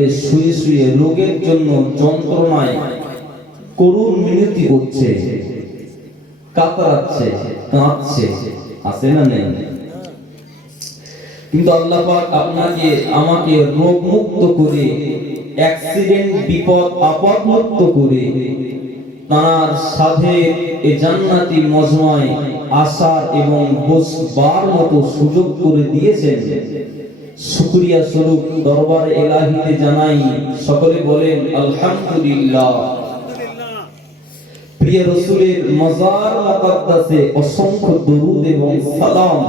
বেডে শুয়ে শুয়ে রোগের জন্য যন্ত্রণায় করুণ মিনতি করছে। কাতরাচ্ছে, কাঁদছে, আছে না নেই? কিন্তু আল্লাহ পাক আপনাকে, আমাকে রোগ মুক্ত করে, অ্যাক্সিডেন্ট, বিপদ আপদ মুক্ত করে তার সাধে এ জান্নাতি মজমায় আসার এবং বসবার মতো সুযোগ করে দিয়েছেন। শুকরিয়া স্বরূপ দরবার এলাহিতে জানাই, সকলে বলেন, আলহামদুলিল্লাহ। প্রিয় রসুলের মজার মুকাদ্দাসে অসংখ্য দরুদ এবং সালাম।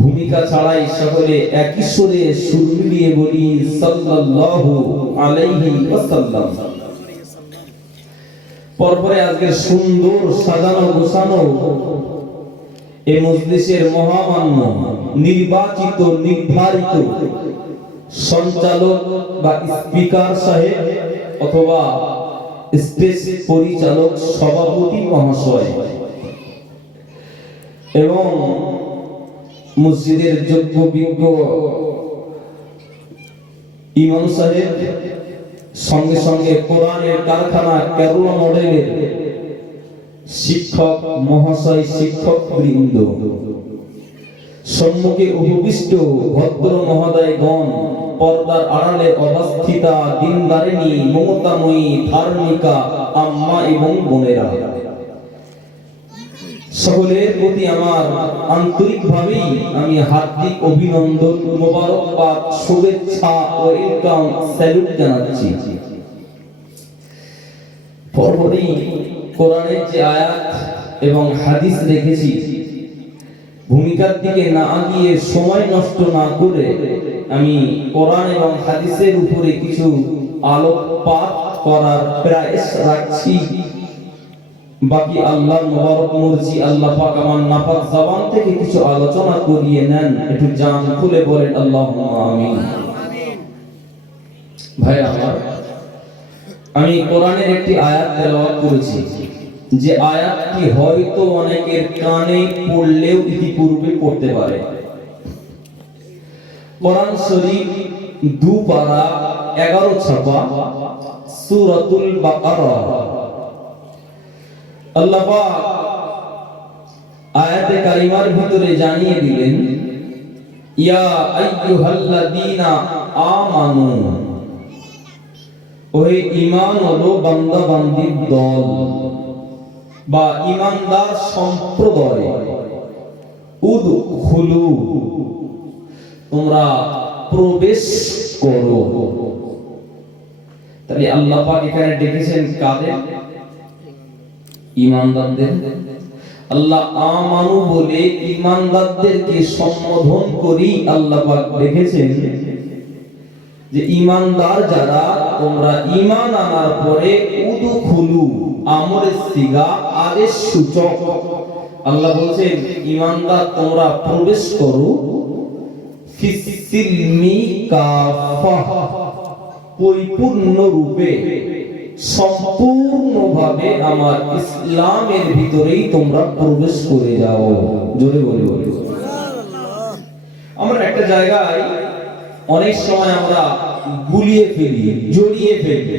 ভূমিকা ছাড়াই সকলে এক ঈশ্বরে সুর মিলিয়ে বলি, সাল্লাল্লাহু আলাইহি ওয়াসাল্লাম। পরপরে আজকে সুন্দর সাজানো গোছানো এই মজলিসের মহামান্য, নির্বাচিত, নির্ধারিত সঞ্চালক বা স্পিকার সাহেব অথবা স্টেজ পরিচালক সভাপতি মহাশয় এবং মসজিদের যোগ্য বিজ্ঞ ইমাম সাহেব সঙ্গে সঙ্গে কোরআনের কারখানা কেরলা মডেলের শিক্ষক, মহাশয় শিক্ষক বৃন্দ সম্মুখে উপবিষ্ট ভদ্র মহোদয়গণ, পর্দার আড়ালে অবস্থিতা দিনদারিণী, মমতাময়ী, ধার্মিকা, আম্মা এবং বোনেরা। সকলের প্রতি আমার আন্তরিকভাবেই আমি হার্দিক অভিনন্দন, মোবারকবাদ, শুভেচ্ছা ওয়েলকাম স্যালুট জানাচ্ছি। পরপরই কোরআনের যে আয়াত এবং হাদিস ভূমিকার দিকে না সময় নষ্ট না করে আমি কোরআন এবং হাদিসের উপরে কিছু আলোকপাত করার প্রয়াস রাখছি। বাকি আল্লাহ মর্জি, আল্লাহ পাক আমার নাপাক জবান থেকে কিছু আলোচনা করিয়ে নেন, একটু জান খুলে বলেন আল্লাহ আমিন। ভাই আমার আমি কোরআনের একটি আয়াত তেলাওয়াত করেছি। যে আয়াতটি হয়তো অনেকের কানে পড়লেও ইতিপূর্বে পড়তে পারে। কোরআন শরীফ দু পারা এগারো ছাপা সূরাতুল বাকারা। আল্লাহ পাক আয়াতে কারিমার ভিতরে জানিয়ে দিলেন, ইয়া আইয়ুহাল্লাযীনা আমানু ওই ঈমান হলো বান্দা বান্দির দল বা ঈমানদার সম্প্রদায়। উদখুলু। তোমরা প্রবেশ করো। তাহলে আল্লাহ পাক এখানে ডেকেছেন কাদের? ইমানদারদের। আল্লাহ আমানু বলে ইমানদারদেরকে সম্বোধন করি আল্লাহ পাক দেখেছেন যে ইমানদার যারা তোমরা ইমান আনার পরে উদুখুলু আমরের সিগা আদেশ সূচক। আল্লাহ বলছেন ইমানদার তোমরা প্রবেশ করো ফিসিলমি কাফা পরিপূর্ণ রূপে সম্পূর্ণভাবে আমার ইসলামের ভিতরেই তোমরা প্রবেশ করে যাও। জোরে বলে। বলে আমরা একটা জায়গায় অনেক সময় আমরা গুলিয়ে ফেলি জড়িয়ে ফেলি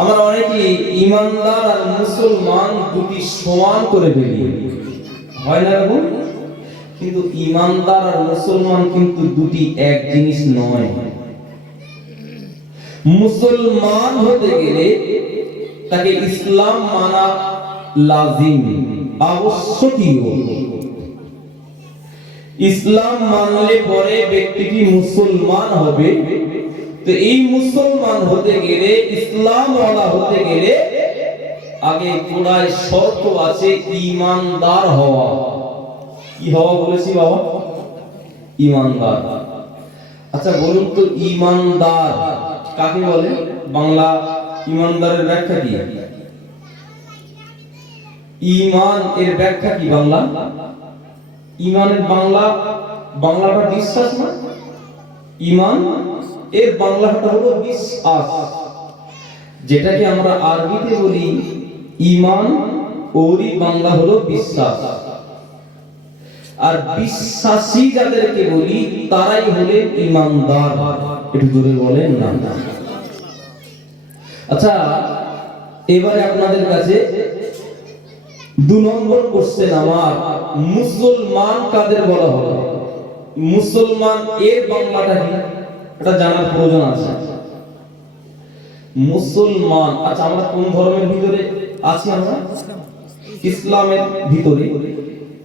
আমরা অনেকে ইমানদার আর মুসলমান দুটি সমান করে ফেলি হয় না এরকম কিন্তু ইমানদার আর মুসলমান কিন্তু দুটি এক জিনিস নয়। মুসলমান হতে গেলে তাকে ইসলাম মানা লাজিম, আবশ্যকীয়। ইসলাম মানলে পরে ব্যক্তিটি মুসলমান হবে? তো এই মুসলমান হতে গেলে ইসলাম ওয়ালা হতে গেলে আগে পুরায় শর্ত আছে ইমানদার হওয়া। কি হওয়া বলেছি বাবা? ইমানদার। আচ্ছা বলুন তো ইমানদার কাকে বলে? বাংলা ইমানদারের ব্যাখ্যা কি? ইমান এর ব্যাখ্যা কি বাংলা? ইমানের বাংলা বাংলাটা বিশ্বাস না? ইমান, এর বাংলাটা হলো বিশ্বাস। যেটাকে আমরা আরবিতে বলি ইমান, ওরই বাংলা হলো বিশ্বাস। আর বিশ্বাসী যাদেরকে বলি, তারাই হলেন ইমানদার। একটু জোরে বলেন না। আচ্ছা এবারে আপনাদের কাছে দু নম্বর কোশ্চেন আমার, মুসলমান কাদের বলা হবে? মুসলমান এর বাংলাটা কি? এটা জানার প্রয়োজন আছে। মুসলমান আচ্ছা আমরা কোন ধর্মের ভিতরে আছি আমরা? ইসলামের ভিতরে।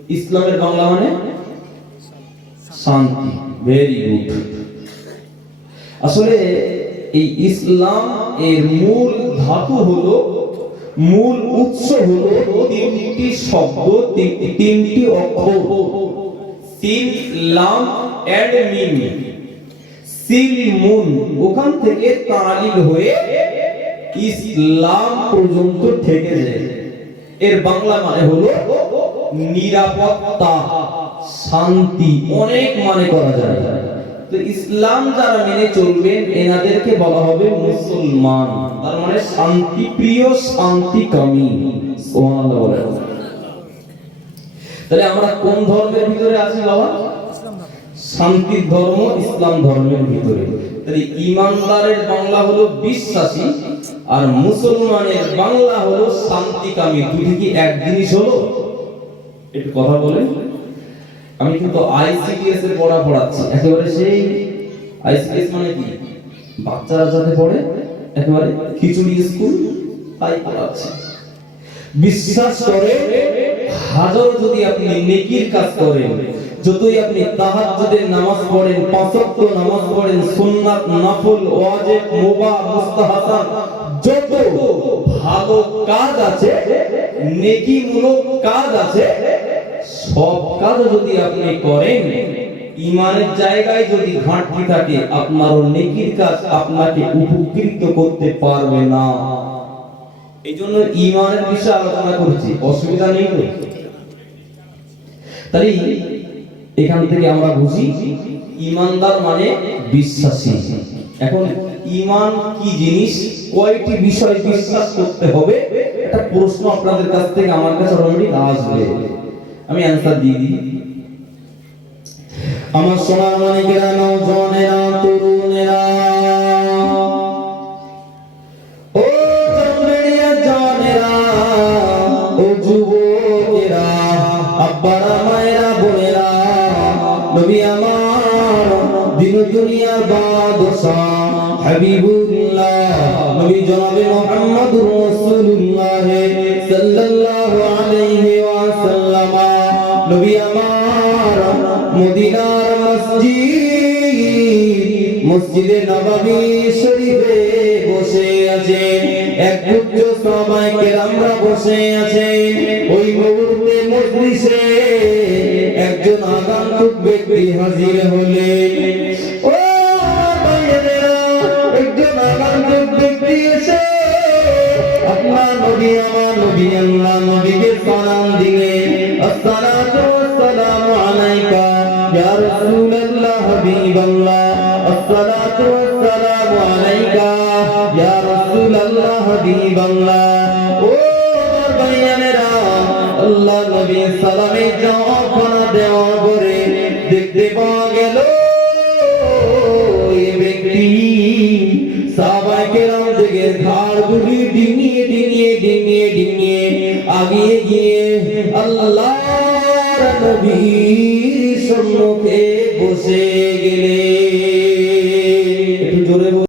ইসলামের বাংলা মানে শান্তি। ভেরি গুড আসলে এই ইসলাম এর মূল ধাতু হলো মূল উৎস হলো তিনটি শব্দ তিনটি অক্ষর। সিন লাম, এন্ড, মিম। সিল, মুন, ওখান থেকে তালিল হয়ে ইসলাম পর্যন্ত থেকে যায়। এর বাংলা মানে হলো নিরাপত্তা, শান্তি, অনেক মানে করা যায়। ইসলাম যারা মেনে চলবেন, এনাদেরকে বলা হবে মুসলমান। তার মানে শান্তি প্রিয়, শান্তি কামী। তাহলে আমরা কোন ধর্মের ভিতরে আছি বাবা? শান্তির ধর্ম, ইসলাম ধর্মের ভিতরে। তাহলে ইমানদারের বাংলা হলো বিশ্বাসী, আর মুসলমানের বাংলা হলো শান্তিকামী দুটি কি এক জিনিস হলো? একটু কথা বলেন। আমি কিন্তু আইসিডিএস এর পড়া পড়াচ্ছি। একেবারে সেই আইসিডিএস মানে কি? বাচ্চারা যাতে পড়ে, একেবারে খিচুড়ি স্কুল, তাই পড়াচ্ছি। বিশ্বাস করে, হাজার যদি আপনি নেকির কাজ করেন, যতই আপনি তাহাজ্জুদের নামাজ পড়েন পাঁচ ওয়াক্ত নামাজ পড়েন, সুন্নাত, নফল, ওয়াজিব, মুবাহ, মুস্তাহাসান, যত ভালো কাজ আছে, নেকিমূলক কাজ আছে সব কাজ যদি আপনি করেন ইমানের জায়গায় যদি ঘাটতি থাকে আপনার নেকির কাজ আপনাকে উপকৃত করতে পারবে না। এই জন্য ইমানের বিষয়ে আলোচনা করছি। অসুবিধা নেই তো? তাই এখান থেকে আমরা বুঝি ইমানদার মানে বিশ্বাসী। এখন ইমান কি জিনিস? কয়টি বিষয় বিশ্বাস করতে হবে? একটা প্রশ্ন আপনাদের কাছ থেকে আমার কাছে অটোমেটিক আসবে। আমি অ্যান্সার দিয়ে দিই। আমার সোনার মানিকেরা নজনেরা তরুণেরা। আমার সাল্লাল্লাহু আলাইহি নবী আমার মদিনার মসজিদ, মসজিদে নববী শরীফে বসে আছেন এক কেরামরা বসে আছেন ওই মুহূর্তে মজলিসে একজন আগন্তুক ব্যক্তি হাজির হলেন ও একজন আগন্তুক ব্যক্তি এসে আপনার নবী, আমার নবী, আল্লাহ নবীকে সালাম দিলেন হাবিবাল্লাহ, আসসালাতু ওয়াসসালামু আলাইকা, ইয়া রাসূলুল্লাহ হাবিবাল্লাহ। ও আমার ভাইয়ানেরা, আল্লাহ নবী সালামের জবাব খানা দেওয়ার পরে দেখতে পাওয়া গেল এই ব্যক্তি সাহাবায়ে রাম থেকে ঘাড় গুলি ডিঙিয়ে ডিঙিয়ে ডিঙিয়ে ডিঙিয়ে আগিয়ে গিয়ে আল্লাহর নবীর সম্মুখে বসে গেলে। একটু জোরে